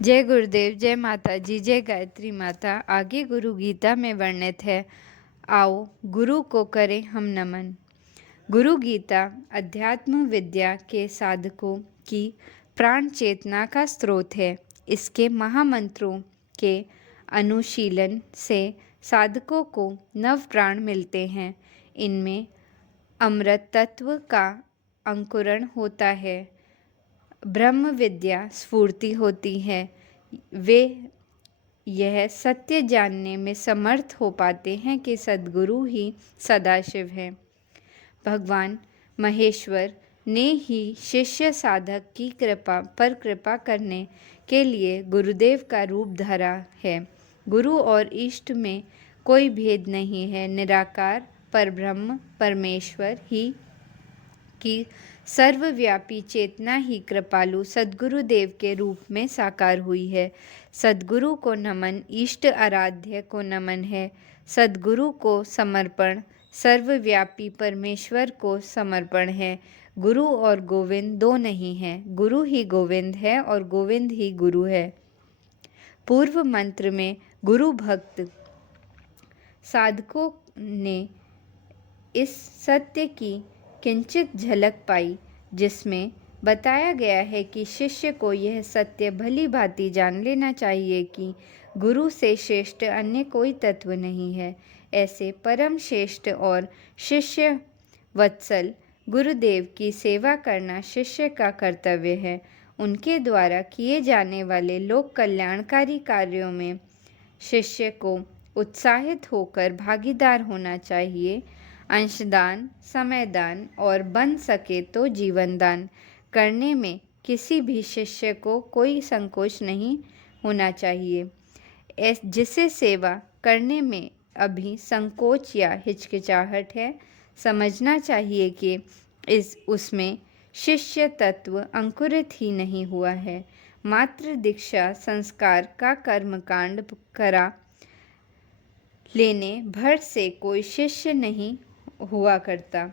जय गुरुदेव, जय माता जी, जय गायत्री माता। आगे गुरु गीता में वर्णित है, आओ गुरु को करें हम नमन। गुरु गीता अध्यात्म विद्या के साधकों की प्राण चेतना का स्रोत है। इसके महामंत्रों के अनुशीलन से साधकों को नव प्राण मिलते हैं। इनमें अमृत तत्व का अंकुरण होता है, ब्रह्म विद्या स्फूर्ति होती है। वे यह सत्य जानने में समर्थ हो पाते हैं कि सद्गुरु ही सदाशिव हैं। भगवान महेश्वर ने ही शिष्य साधक की कृपा करने के लिए गुरुदेव का रूप धरा है। गुरु और इष्ट में कोई भेद नहीं है। निराकार परब्रह्म परमेश्वर ही की सर्वव्यापी चेतना ही कृपालु सद्गुरुदेव के रूप में साकार हुई है। सद्गुरु को नमन इष्ट आराध्य को नमन है। सद्गुरु को समर्पण सर्वव्यापी परमेश्वर को समर्पण है। गुरु और गोविंद दो नहीं हैं, गुरु ही गोविंद है और गोविंद ही गुरु है। पूर्व मंत्र में गुरु भक्त साधकों ने इस सत्य की किंचित झलक पाई, जिसमें बताया गया है कि शिष्य को यह सत्य भली भांति जान लेना चाहिए कि गुरु से श्रेष्ठ अन्य कोई तत्व नहीं है। ऐसे परम श्रेष्ठ और शिष्य वत्सल गुरुदेव की सेवा करना शिष्य का कर्तव्य है। उनके द्वारा किए जाने वाले लोक कल्याणकारी कार्यों में शिष्य को उत्साहित होकर भागीदार होना चाहिए। अंशदान, समयदान और बन सके तो जीवन दान करने में किसी भी शिष्य को कोई संकोच नहीं होना चाहिए। जिसे सेवा करने में अभी संकोच या हिचकिचाहट है, समझना चाहिए कि उसमें शिष्य तत्व अंकुरित ही नहीं हुआ है। मात्र दीक्षा संस्कार का कर्मकांड करा लेने भर से कोई शिष्य नहीं हुआ करता।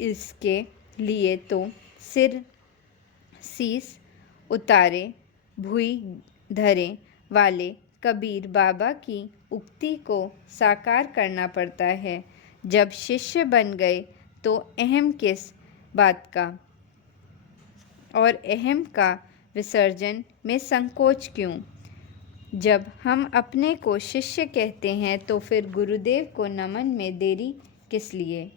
इसके लिए तो सिर शीस उतारे भुई धरे वाले कबीर बाबा की उक्ति को साकार करना पड़ता है। जब शिष्य बन गए तो अहम किस बात का, और अहम का विसर्जन में संकोच क्यों? जब हम अपने को शिष्य कहते हैं तो फिर गुरुदेव को नमन में देरी किस लिए?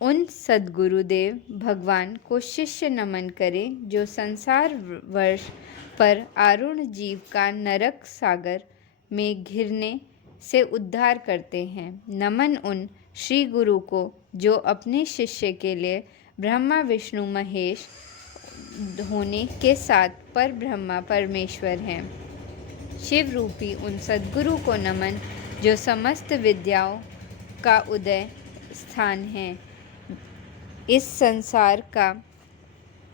उन सद्गुरुदेव भगवान को शिष्य नमन करे जो संसार वर्ष पर आरूढ़ जीव का नरक सागर में घिरने से उद्धार करते हैं। नमन उन श्री गुरु को जो अपने शिष्य के लिए ब्रह्मा विष्णु महेश होने के साथ पर ब्रह्मा परमेश्वर हैं। शिव रूपी उन सद्गुरु को नमन जो समस्त विद्याओं का उदय स्थान है, इस संसार का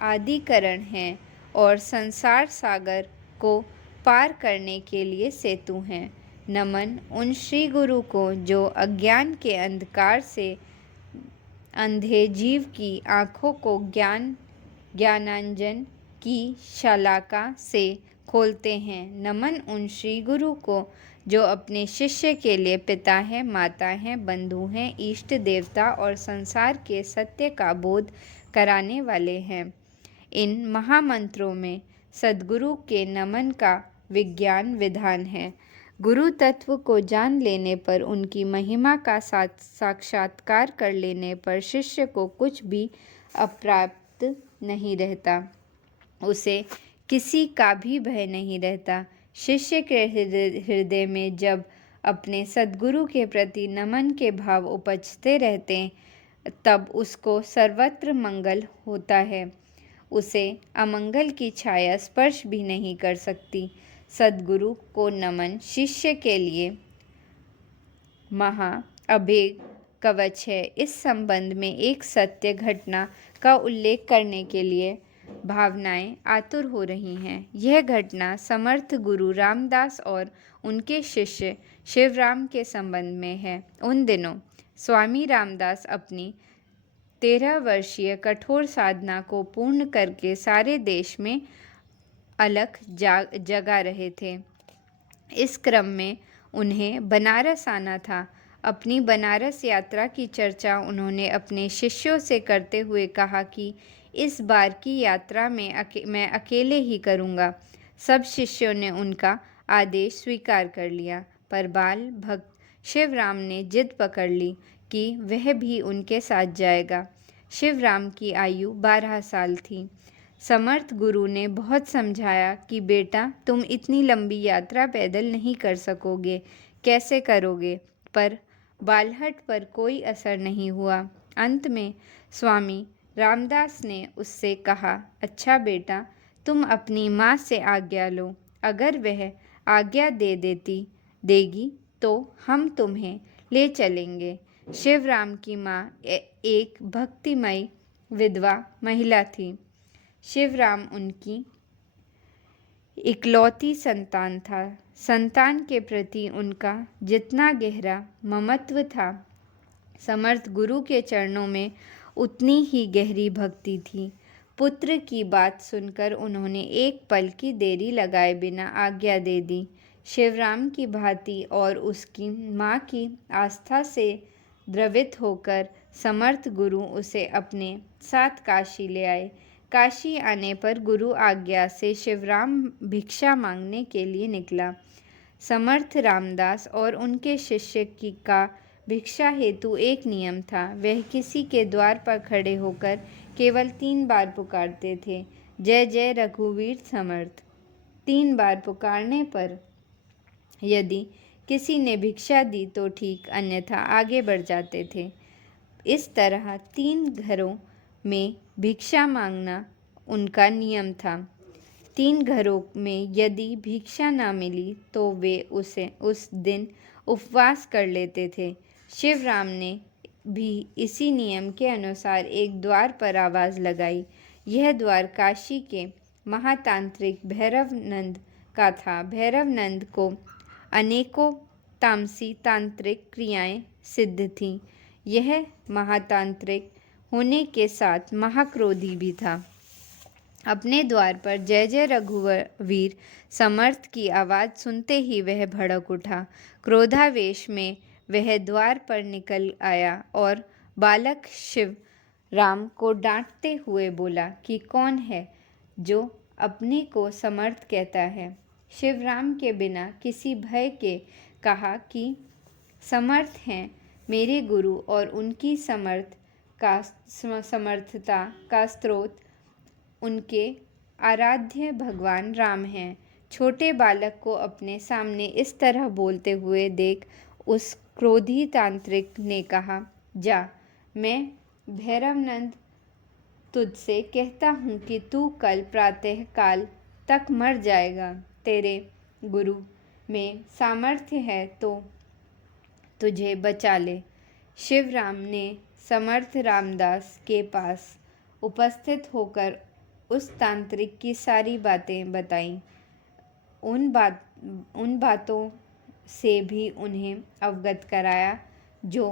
आदिकरण है और संसार सागर को पार करने के लिए सेतु हैं। नमन उन श्री गुरु को जो अज्ञान के अंधकार से अंधे जीव की आँखों को ज्ञानांजन की शलाका से खोलते हैं। नमन उन श्री गुरु को जो अपने शिष्य के लिए पिता हैं, माता हैं, बंधु हैं, इष्ट देवता और संसार के सत्य का बोध कराने वाले हैं। इन महामंत्रों में सद्गुरु के नमन का विज्ञान विधान है। गुरु तत्व को जान लेने पर, उनकी महिमा का साक्षात्कार कर लेने पर शिष्य को कुछ भी अप्राप्त नहीं रहता, उसे किसी का भी भय नहीं रहता। शिष्य के हृदय में जब अपने सद्गुरु के प्रति नमन के भाव उपजते रहते, तब उसको सर्वत्र मंगल होता है। उसे अमंगल की छाया स्पर्श भी नहीं कर सकती। सद्गुरु को नमन शिष्य के लिए महा अभेद कवच है। इस संबंध में एक सत्य घटना का उल्लेख करने के लिए भावनाएं आतुर हो रही हैं। यह घटना समर्थ गुरु रामदास और उनके शिष्य शिवराम के संबंध में है। उन दिनों स्वामी रामदास अपनी 13 वर्षीय कठोर साधना को पूर्ण करके सारे देश में अलख जगा रहे थे। इस क्रम में उन्हें बनारस आना था। अपनी बनारस यात्रा की चर्चा उन्होंने अपने शिष्यों से करते हुए कहा कि इस बार की यात्रा में मैं अकेले ही करूँगा। सब शिष्यों ने उनका आदेश स्वीकार कर लिया, पर बाल भक्त शिवराम ने जिद पकड़ ली कि वह भी उनके साथ जाएगा। शिवराम की आयु 12 साल थी। समर्थ गुरु ने बहुत समझाया कि बेटा, तुम इतनी लंबी यात्रा पैदल नहीं कर सकोगे, कैसे करोगे? पर बालहट पर कोई असर नहीं हुआ। अंत में स्वामी रामदास ने उससे कहा, अच्छा बेटा, तुम अपनी माँ से आज्ञा लो। अगर वह आज्ञा देगी तो हम तुम्हें ले चलेंगे। शिवराम की माँ एक भक्तिमयी विधवा महिला थी। शिवराम उनकी इकलौती संतान था। संतान के प्रति उनका जितना गहरा ममत्व था, समर्थ गुरु के चरणों में उतनी ही गहरी भक्ति थी। पुत्र की बात सुनकर उन्होंने एक पल की देरी लगाए बिना आज्ञा दे दी। शिवराम की भांति और उसकी माँ की आस्था से द्रवित होकर समर्थ गुरु उसे अपने साथ काशी ले आए। काशी आने पर गुरु आज्ञा से शिवराम भिक्षा मांगने के लिए निकला। समर्थ रामदास और उनके शिष्य का भिक्षा हेतु एक नियम था। वह किसी के द्वार पर खड़े होकर केवल 3 बार पुकारते थे, जय जय रघुवीर समर्थ। 3 बार पुकारने पर यदि किसी ने भिक्षा दी तो ठीक, अन्यथा आगे बढ़ जाते थे। इस तरह 3 घरों में भिक्षा मांगना उनका नियम था। 3 घरों में यदि भिक्षा न मिली तो वे उस दिन उपवास कर लेते थे। शिवराम ने भी इसी नियम के अनुसार एक द्वार पर आवाज़ लगाई। यह द्वार काशी के महातांत्रिक भैरवनंद का था। भैरवनंद को अनेकों तामसी तांत्रिक क्रियाएं सिद्ध थीं। यह महातांत्रिक होने के साथ महाक्रोधी भी था। अपने द्वार पर जय जय रघुवीर समर्थ की आवाज़ सुनते ही वह भड़क उठा। क्रोधावेश में वह द्वार पर निकल आया और बालक शिव राम को डांटते हुए बोला कि कौन है जो अपने को समर्थ कहता है। शिवराम के बिना किसी भय के कहा कि समर्थ हैं मेरे गुरु और उनकी समर्थता का स्रोत उनके आराध्य भगवान राम हैं। छोटे बालक को अपने सामने इस तरह बोलते हुए देख उस क्रोधी तांत्रिक ने कहा, जा, मैं भैरवनंद तुझसे कहता हूँ कि तू कल प्रातः काल तक मर जाएगा। तेरे गुरु में सामर्थ्य है तो तुझे बचा ले। शिवराम ने समर्थ रामदास के पास उपस्थित होकर उस तांत्रिक की सारी बातें बताईं। उन बातों से भी उन्हें अवगत कराया जो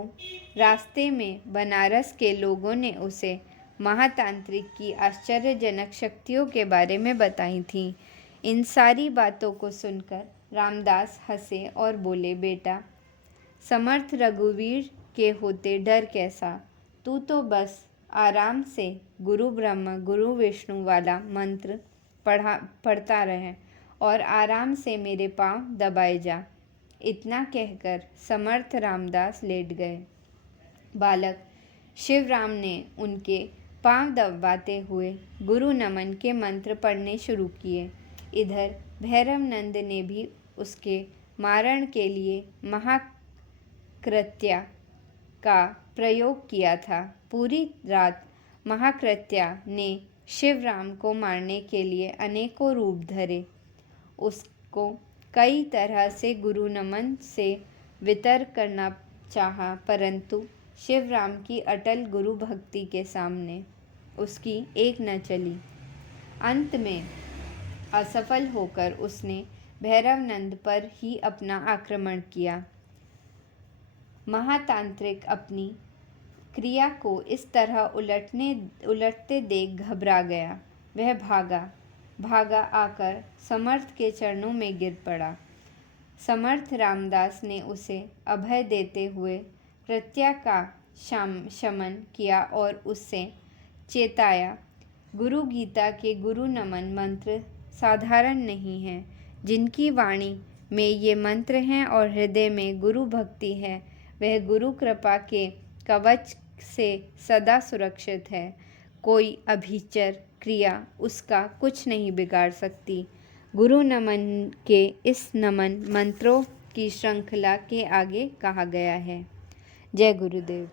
रास्ते में बनारस के लोगों ने उसे महातांत्रिक की आश्चर्यजनक शक्तियों के बारे में बताई थीं। इन सारी बातों को सुनकर रामदास हंसे और बोले, बेटा, समर्थ रघुवीर के होते डर कैसा? तू तो बस आराम से गुरु ब्रह्मा गुरु विष्णु वाला मंत्र पढ़ता रहे और आराम से मेरे पांव दबाए जा। इतना कहकर समर्थ रामदास लेट गए। बालक शिवराम ने उनके पांव दबाते हुए गुरु नमन के मंत्र पढ़ने शुरू किए। इधर भैरवनंद ने भी उसके मारण के लिए महाकृत्या का प्रयोग किया था। पूरी रात महाकृत्या ने शिवराम को मारने के लिए अनेकों रूप धरे। उसको कई तरह से गुरु नमन से वितर करना चाहा, परंतु शिवराम की अटल गुरु भक्ति के सामने उसकी एक न चली। अंत में असफल होकर उसने भैरवनंद पर ही अपना आक्रमण किया। महातांत्रिक अपनी क्रिया को इस तरह उलटते देख घबरा गया। वह भागा आकर समर्थ के चरणों में गिर पड़ा। समर्थ रामदास ने उसे अभय देते हुए प्रत्यय का शमन किया और उससे चेताया, गुरु गीता के गुरु नमन मंत्र साधारण नहीं है। जिनकी वाणी में ये मंत्र हैं और हृदय में गुरु भक्ति है, वह गुरु कृपा के कवच से सदा सुरक्षित है। कोई अभिचर क्रिया उसका कुछ नहीं बिगाड़ सकती। गुरु नमन के इस नमन मंत्रों की श्रृंखला के आगे कहा गया है। जय गुरुदेव।